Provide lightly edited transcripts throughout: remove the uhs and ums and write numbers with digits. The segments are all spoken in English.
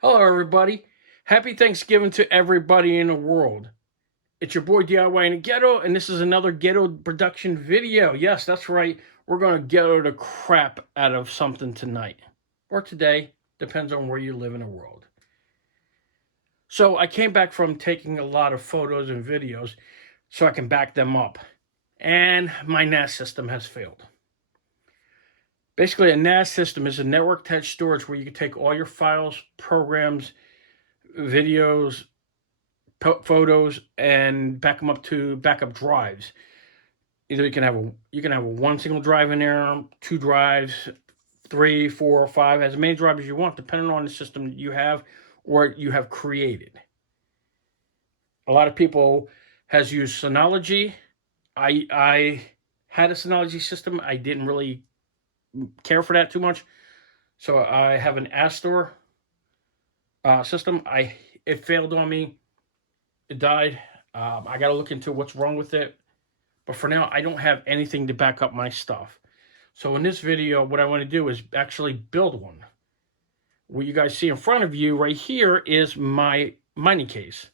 Hello, everybody. Happy Thanksgiving to everybody in the world. It's your boy DIY in the Ghetto, and this is another Ghetto production video. Yes, that's right. We're going to ghetto the crap out of something tonight. Or today. Depends on where you live in the world. So I came back from taking a lot of photos and videos so I can back them up. And my NAS system has failed. Basically, a NAS system is a network attached storage where you can take all your files, programs, videos, photos, and back them up to backup drives. Either you can have a one single drive in there, two drives, three, four, or five, as many drives as you want, depending on the system that you have or you have created. A lot of people has used Synology. I had a Synology system. I didn't really care for that too much, so I have an Astor system. It failed on me. It died. I got to look into what's wrong with it. But for now, I don't have anything to back up my stuff. So in this video, what I want to do is actually build one. What you guys see in front of you right here is my mining case.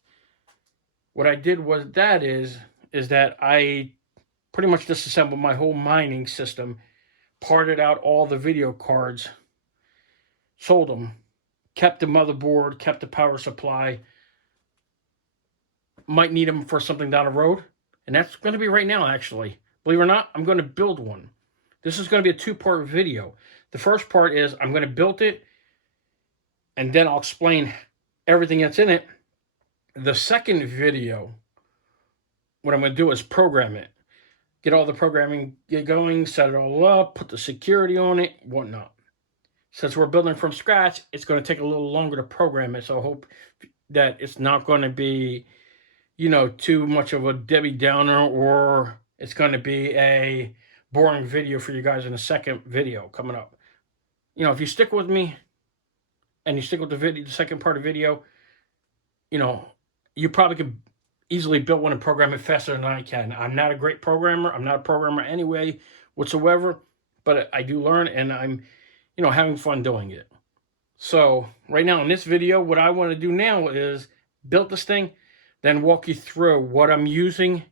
What I did was that I pretty much disassembled my whole mining system, parted out all the video cards, sold them, kept the motherboard, kept the power supply. Might need them for something down the road. And that's going to be right now, actually. Believe it or not, I'm going to build one. This is going to be a two-part video. The first part is I'm going to build it, and then I'll explain everything that's in it. The second video, what I'm going to do is program it. Get all the programming get going, set it all up, put the security on it, whatnot. Since we're building from scratch, it's going to take a little longer to program it, so I hope that it's not going to be too much of a Debbie Downer, or it's going to be a boring video for you guys in the second video coming up. If you stick with me and you stick with the second part of the video, you probably could easily build one and program it faster than I can. I'm not a great programmer. I'm not a programmer anyway whatsoever, but I do learn, and I'm, having fun doing it. So right now in this video, what I want to do now is build this thing, then walk you through what I'm using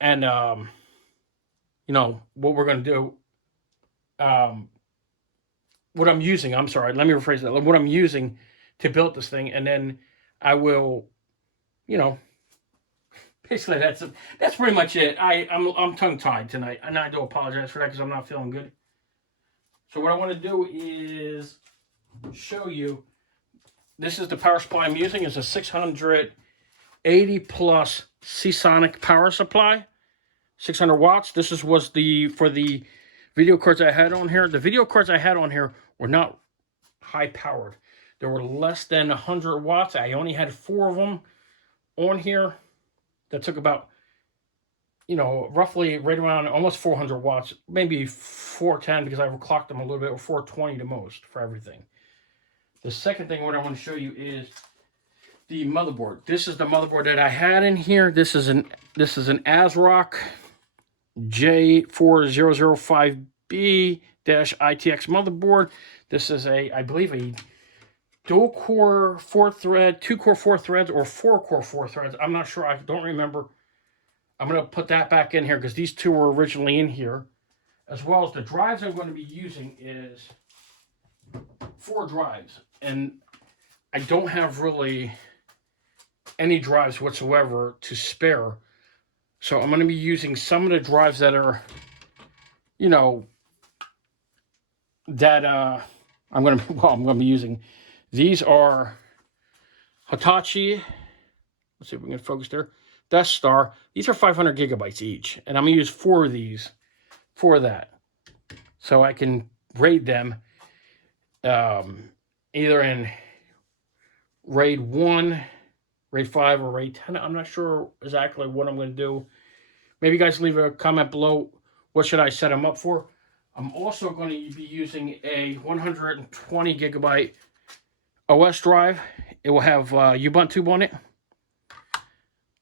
and, what we're going to do. What I'm using, I'm sorry, let me rephrase that. What I'm using to build this thing, and then I will, basically that's pretty much it. I'm tongue-tied tonight, and I do apologize for that because I'm not feeling good. So what I want to do is show you. This is the power supply I'm using. It's a 680 plus Seasonic power supply, 600 watts. This was for the video cards I had on here. The video cards I had on here were not high powered. They were less than 100 watts. I only had 4 of them on here. That took about, roughly right around almost 400 watts, maybe 410 because I overclocked them a little bit, or 420 the most for everything. The second thing what I want to show you is the motherboard. This is the motherboard that I had in here. This is an ASRock J4005B-ITX motherboard. This is I believe a dual core 4-thread, 2-core 4 threads, or 4-core 4 threads. I'm not sure. I don't remember. I'm going to put that back in here because these two were originally in here. As well as the drives I'm going to be using is 4 drives. And I don't have really any drives whatsoever to spare. So I'm going to be using some of the drives that are, I'm going to be using. These are Hitachi. Let's see if we can focus there. Death Star. These are 500 gigabytes each. And I'm going to use 4 of these for that. So I can RAID them either in RAID 1, RAID 5, or RAID 10. I'm not sure exactly what I'm going to do. Maybe you guys leave a comment below. What should I set them up for? I'm also going to be using a 120 gigabyte OS drive. It will have Ubuntu on it.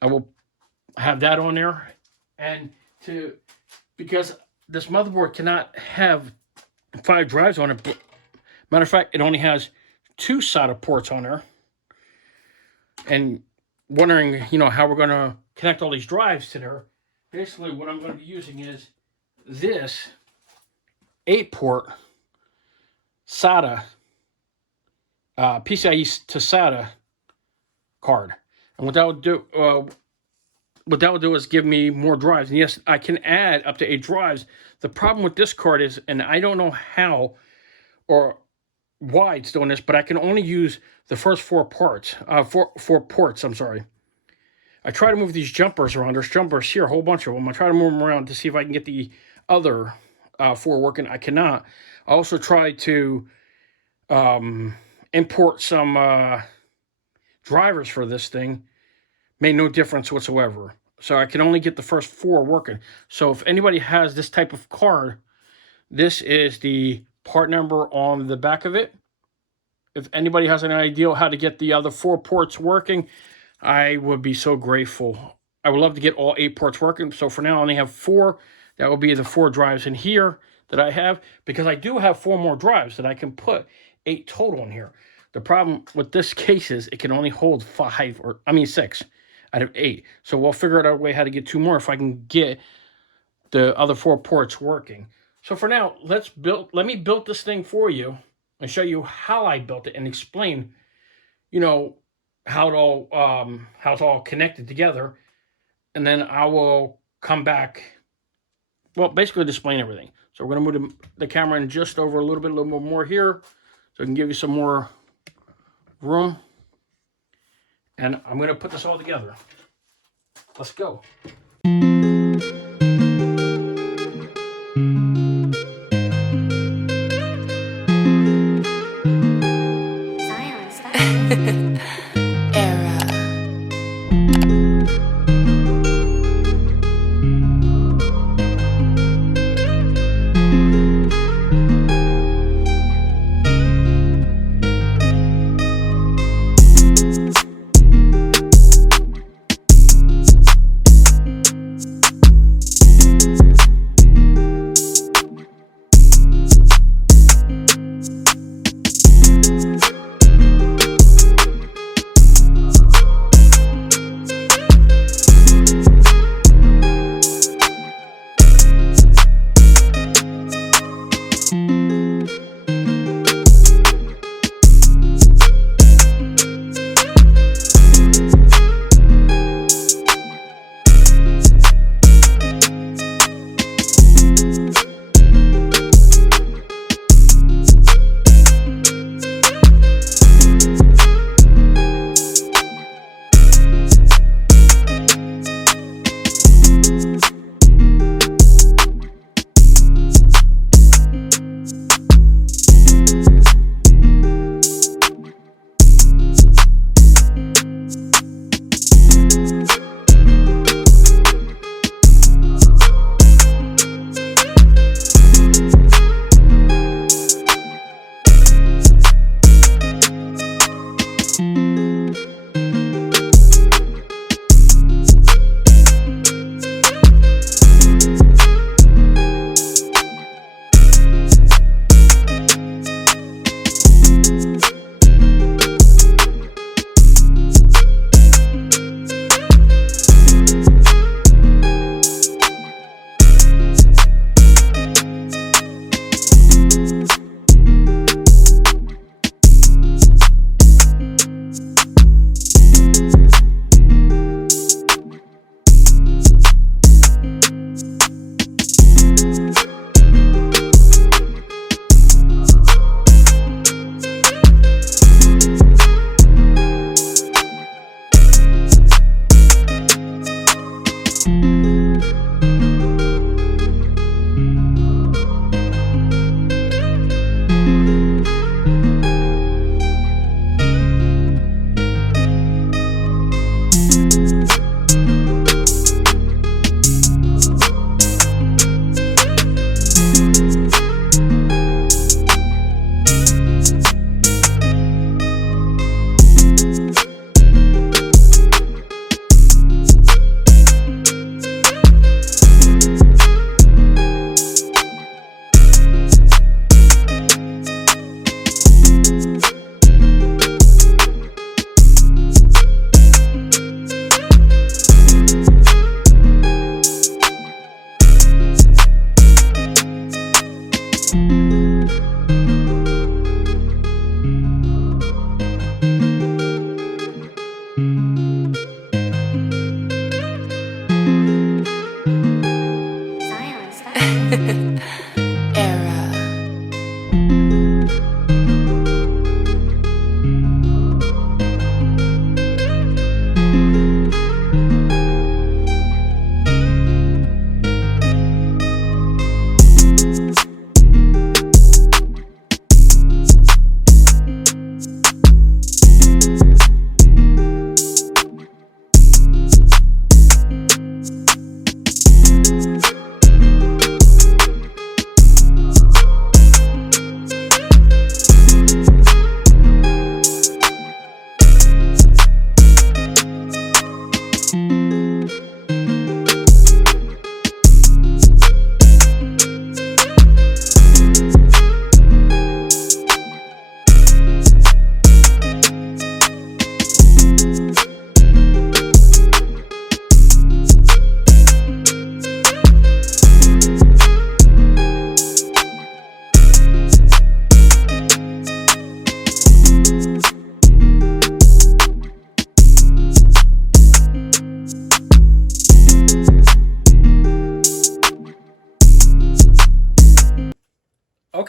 I will have that on there. And because this motherboard cannot have 5 drives on it, Matter of fact, it only has 2 SATA ports on there. And wondering, how we're going to connect all these drives to there. Basically, what I'm going to be using is this 8-port SATA, PCIe to SATA card. And what that would do is give me more drives. And yes, I can add up to 8 drives. The problem with this card is, and I don't know how or why it's doing this, but I can only use the first 4 ports. I'm sorry. I try to move these jumpers around. There's jumpers here, a whole bunch of them. I try to move them around to see if I can get the other 4 working. I cannot. I also tried to import some drivers for this thing. Made no difference whatsoever. So I can only get the first 4 working. So if anybody has this type of card, this is the part number on the back of it. If anybody has an idea how to get the other 4 ports working, I would be so grateful. I would love to get all 8 ports working. So for now, I only have 4. That will be the 4 drives in here that I have, because I do have 4 more drives that I can put 8 total in here. The problem with this case is it can only hold 6 out of 8. So we'll figure out a way how to get 2 more if I can get the other 4 ports working. So for now, let me build this thing for you and show you how I built it and explain, how it's all connected together. And then I will come back, basically displaying everything. So we're going to move the camera in just over a little bit more here, so I can give you some more room. And I'm going to put this all together. Let's go.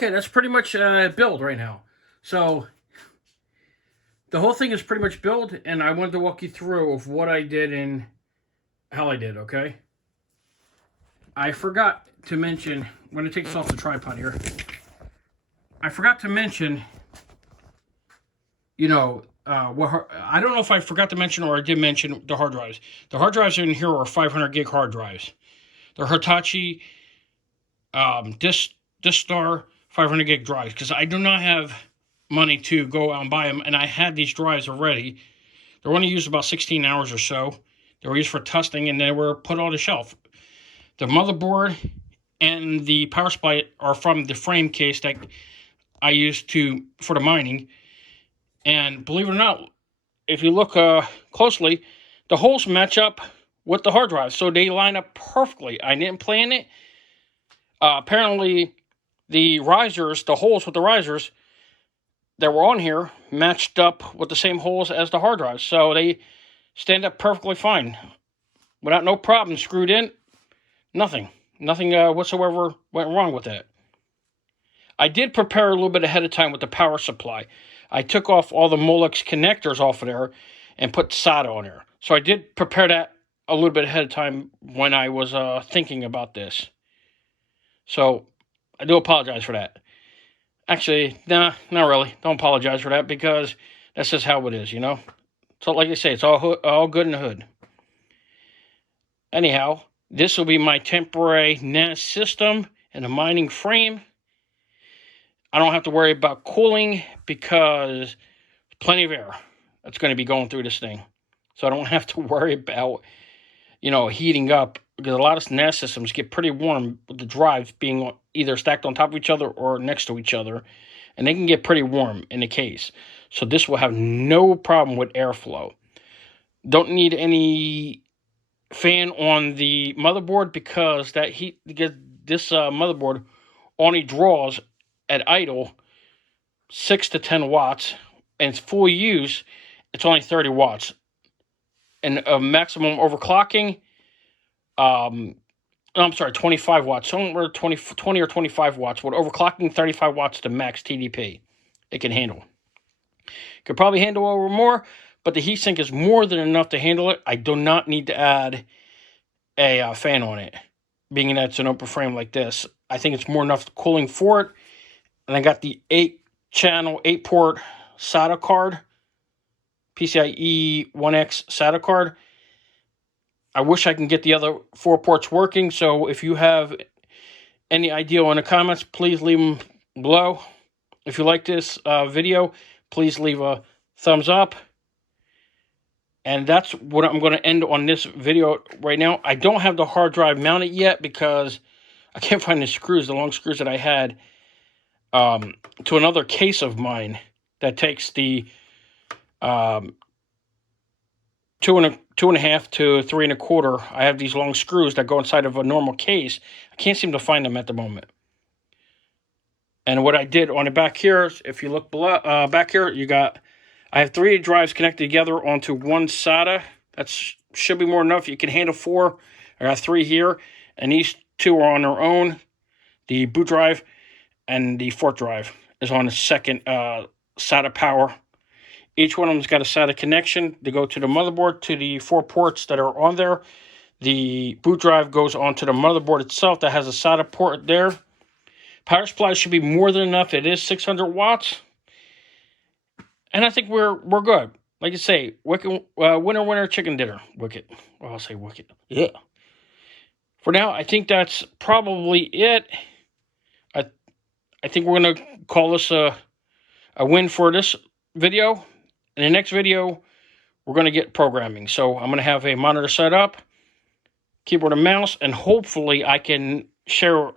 Okay, that's pretty much build right now. So the whole thing is pretty much build, and I wanted to walk you through of what I did and how I did, okay? I forgot to mention, I'm going to take this off the tripod here. I forgot to mention, I don't know if I forgot to mention or I did mention the hard drives. The hard drives in here are 500 gig hard drives. They're Hitachi Disk Star 500 gig drives, because I do not have money to go out and buy them, and I had these drives already. They were only used about 16 hours or so. They were used for testing, and they were put on the shelf. The motherboard and the power supply are from the frame case that I used for the mining. And believe it or not, if you look closely, the holes match up with the hard drive, so they line up perfectly. I didn't plan it. Apparently, the holes with the risers that were on here matched up with the same holes as the hard drives, so they stand up perfectly fine without no problem. Screwed in, nothing whatsoever went wrong with that. I did prepare a little bit ahead of time with the power supply. I took off all the Molex connectors off of there and put SATA on there. So I did prepare that a little bit ahead of time when I was thinking about this. So I do apologize for that. Actually, nah, not really. Don't apologize for that, because that's just how it is, So like I say, it's all good in the hood. Anyhow, this will be my temporary NAS system and a mining frame. I don't have to worry about cooling because plenty of air that's going to be going through this thing. So I don't have to worry about, heating up, because a lot of NAS systems get pretty warm with the drives being either stacked on top of each other or next to each other, and they can get pretty warm in the case. So this will have no problem with airflow. Don't need any fan on the motherboard, because this motherboard only draws at idle 6 to 10 watts, and it's full use, it's only 30 watts. And a maximum overclocking, 25 watts. Somewhere 20 or 25 watts. With overclocking, 35 watts to max TDP. It can handle. Could probably handle over more, but the heatsink is more than enough to handle it. I do not need to add a fan on it, being that it's an open frame like this. I think it's more enough cooling for it. And I got the 8-port SATA card, PCIe 1X SATA card. I wish I can get the other 4 ports working, so if you have any idea in the comments, please leave them below. If you like this video, please leave a thumbs up. And that's what I'm going to end on this video right now. I don't have the hard drive mounted yet because I can't find the long screws that I had to another case of mine that takes the 2.5 to 3.25. I have these long screws that go inside of a normal case. I can't seem to find them at the moment. And what I did on the back here, if you look below, back here, I have 3 drives connected together onto one SATA. That should be more than enough. You can handle 4. I got 3 here, and these 2 are on their own. The boot drive and the fort drive is on the second SATA power. Each one of them's got a SATA connection to go to the motherboard, to the 4 ports that are on there. The boot drive goes onto the motherboard itself that has a SATA port there. Power supply should be more than enough. It is 600 watts. And I think we're good. Like I say, winner, chicken dinner. Wicked. Well, I'll say wicked. Yeah. For now, I think that's probably it. I think we're going to call this a win for this video. In the next video, we're going to get programming. So I'm going to have a monitor set up, keyboard and mouse, and hopefully I can share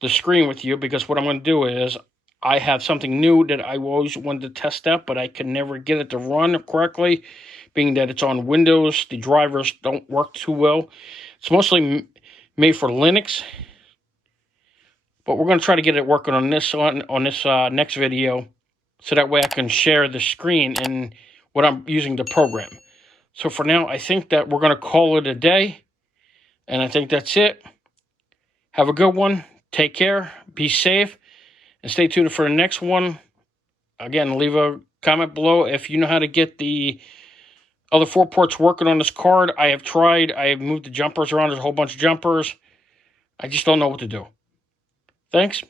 the screen with you, because what I'm going to do is I have something new that I always wanted to test out, but I could never get it to run correctly, being that it's on Windows. The drivers don't work too well. It's mostly made for Linux, but we're going to try to get it working on this next video, so that way I can share the screen and what I'm using to program. So for now, I think that we're going to call it a day, and I think that's it. Have a good one. Take care. Be safe. And stay tuned for the next one. Again, leave a comment below if you know how to get the other 4 ports working on this card. I have tried. I have moved the jumpers around. There's a whole bunch of jumpers. I just don't know what to do. Thanks,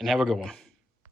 and have a good one.